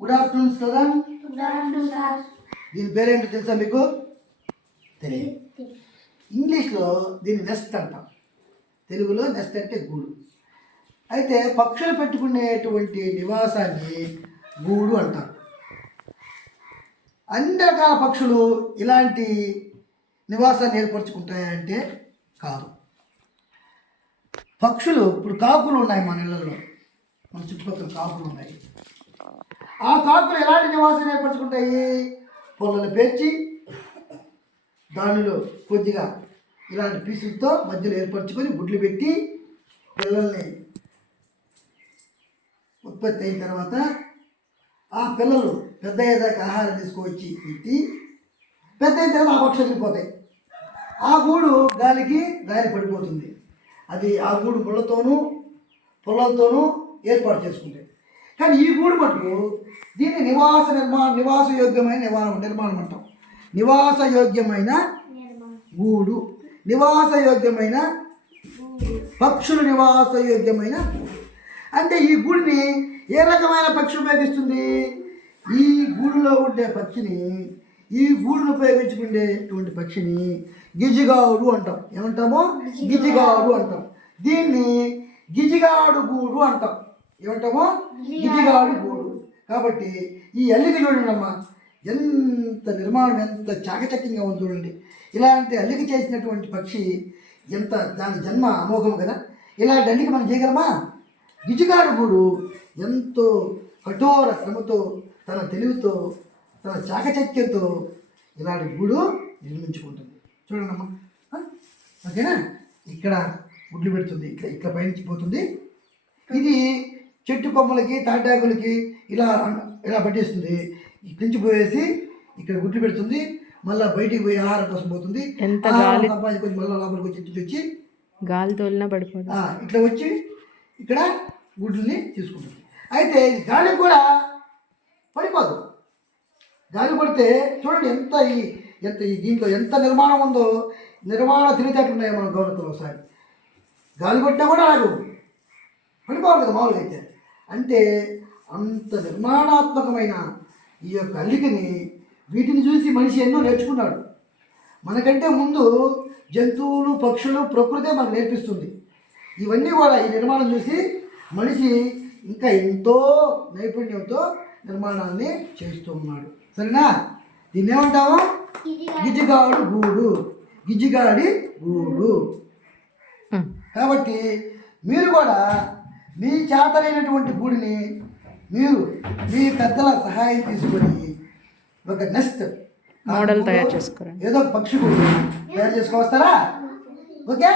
Good afternoon student. Good afternoon sir. దీని పేరేంటో తెలుసా మీకు? తెలియదు. ఇంగ్లీష్లో దీన్ని నెస్ట్ అంటాం, తెలుగులో నెస్ట్ అంటే గూడు. అయితే పక్షులు పెట్టుకునేటువంటి నివాసాన్ని గూడు అంటారు. అన్ని రకాల పక్షులు ఇలాంటి నివాసాన్ని ఏర్పరచుకుంటాయంటే కాదు. పక్షులు ఇప్పుడు కాకులు ఉన్నాయి మన ఇళ్ళల్లో, మన చుట్టుపక్కల కాకులు ఉన్నాయి. ఆ కాకులు ఎలాంటి నివాసాన్ని ఏర్పరచుకుంటాయి? పొల్లలు పేర్చి దానిలో కొద్దిగా ఇలాంటి పీసులతో మధ్యలో ఏర్పరచుకొని గుడ్లు పెట్టి పిల్లల్ని ఉత్పత్తి అయిన తర్వాత ఆ పిల్లలు పెద్ద అయ్యేదాకా ఆహారం తీసుకువచ్చి పెట్టి పెద్ద అయిన తర్వాత ఆ పక్షులు వెళ్ళిపోతాయి. ఆ గూడు గాలికి పడిపోతుంది. అది ఆ గూడు ముళ్ళతోనూ పొల్లలతోనూ ఏర్పాటు చేసుకుంటాయి. కానీ ఈ గూడు మటుకు దీన్ని నివాసయోగ్యమైన నిర్మాణం అంటాం. నివాసయోగ్యమైన గూడు, నివాసయోగ్యమైన పక్షులు నివాసయోగ్యమైన అంటే ఈ గూడిని ఏ రకమైన పక్షి ఉపయోగిస్తుంది? ఈ గూడులో ఉండే పక్షిని, ఈ గూడును ఉపయోగించుకునేటువంటి పక్షిని గిజిగాడు అంటాం. ఏమంటామో? గిజిగాడు అంటాం. దీన్ని గిజిగాడు గూడు అంటాం. ఏమంటామో? గిజిగాడు గూడు. కాబట్టి ఈ అల్లిక చూడండి అమ్మా, ఎంత నిర్మాణం, ఎంత చాకచక్యంగా ఉంది చూడండి. ఇలాంటి అల్లిక చేసినటువంటి పక్షి ఎంత, దాని జన్మ అమోఘం కదా. ఇలాంటి అల్లిక మనం చేయగలమా? గిజిగాడు గూడు ఎంతో కఠోర శ్రమతో, తన తెలివితో, తన చాకచక్యంతో ఇలాంటి గూడు నిర్మించుకుంటుంది. చూడండి అమ్మా, ఓకేనా? ఇక్కడ గుడ్లు పెడుతుంది, ఇట్లా పైనుంచి పోతుంది. ఇది చెట్టు కొమ్మలకి తాటాకులకి ఇలా పట్టేస్తుంది. ఇక్కడి నుంచి పోయేసి ఇక్కడ గుడ్లు పెడుతుంది, మళ్ళీ బయటికి పోయి ఆహారం కోసం పోతుంది. సంపాదించుకొని మళ్ళీ లోపలికి వచ్చి గాలి తోలినా పడిపోతుంది. ఇట్లా వచ్చి ఇక్కడ గుడ్లని తీసుకుంటుంది. అయితే ఇది గాలి కూడా పడిపోదు. గాలి పడితే చూడండి ఎంత దీంట్లో ఎంత నిర్మాణం ఉందో. నిర్మాణ తెలివితేటలు ఉన్నాయో మన గౌరవతో. ఒకసారి గాలి కొట్టినా కూడా ఆగు, పడిపోవాలి కదా మామూలుగా అయితే. అంటే అంత నిర్మాణాత్మకమైన ఈ యొక్క అల్లికని, వీటిని చూసి మనిషి ఎన్నో నేర్చుకున్నాడు. మనకంటే ముందు జంతువులు, పక్షులు, ప్రకృతే మనకు నేర్పిస్తుంది. ఇవన్నీ కూడా ఈ నిర్మాణం చూసి మనిషి ఇంకా ఎంతో నైపుణ్యంతో నిర్మాణాన్ని చేస్తూ ఉన్నాడు. సరేనా? దీన్ని ఏమంటాము? గిజిగాడు గూడు, గిజిగాడి గూడు. కాబట్టి మీరు కూడా మీ చేతనైనటువంటి గూడిని మీరు మీ పెద్దల సహాయం తీసుకొని ఒక నెస్ట్ మోడల్ తయారు చేసుకోరా, ఏదో పక్షి గూడు తయారు చేసుకొస్తారా? ఓకే.